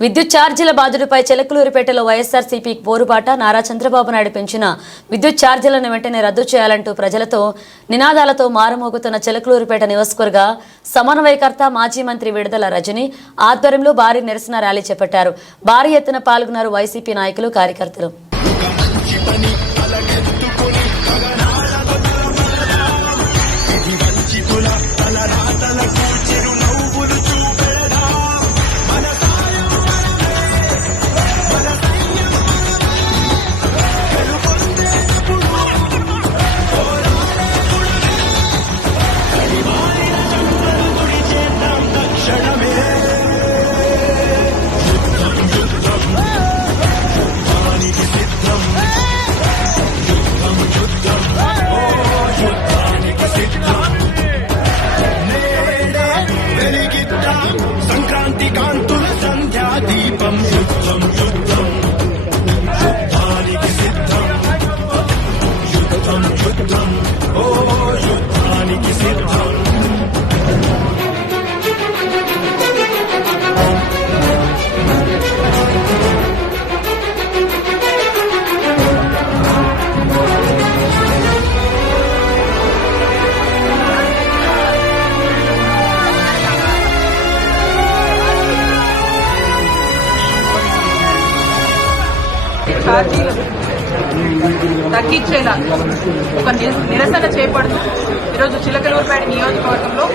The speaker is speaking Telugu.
విద్యుత్ ఛార్జీల బాధుడిపై చిలకలూరిపేటలో వైఎస్ఆర్సీపీ పోరుబాట. నారా చంద్రబాబు నాయుడు పెంచిన విద్యుత్ ఛార్జీలను వెంటనే రద్దు చేయాలంటూ ప్రజలతో నినాదాలతో మారుమోగుతున్న చిలకలూరిపేట నియోజకవర్గ సమన్వయకర్త మాజీ మంత్రి విడుదల రజని ఆధ్వర్యంలో భారీ నిరసన ర్యాలీ చేపట్టారు. భారీ ఎత్తున పాల్గొన్నారు వైసీపీ నాయకులు, కార్యకర్తలు. సంక్రాంతి కాంతుల సంధ్యా దీపం యుద్ధం యుద్ధం యుద్ధానికి సిద్ధం యుద్ధం యుద్ధం ఓ యుద్ధానికి సిద్ధం. ఛార్జీలు తగ్గించేలా ఒక నిరసన చేపడుతూ ఈరోజు చిలకలూరిపేట నియోజకవర్గంలో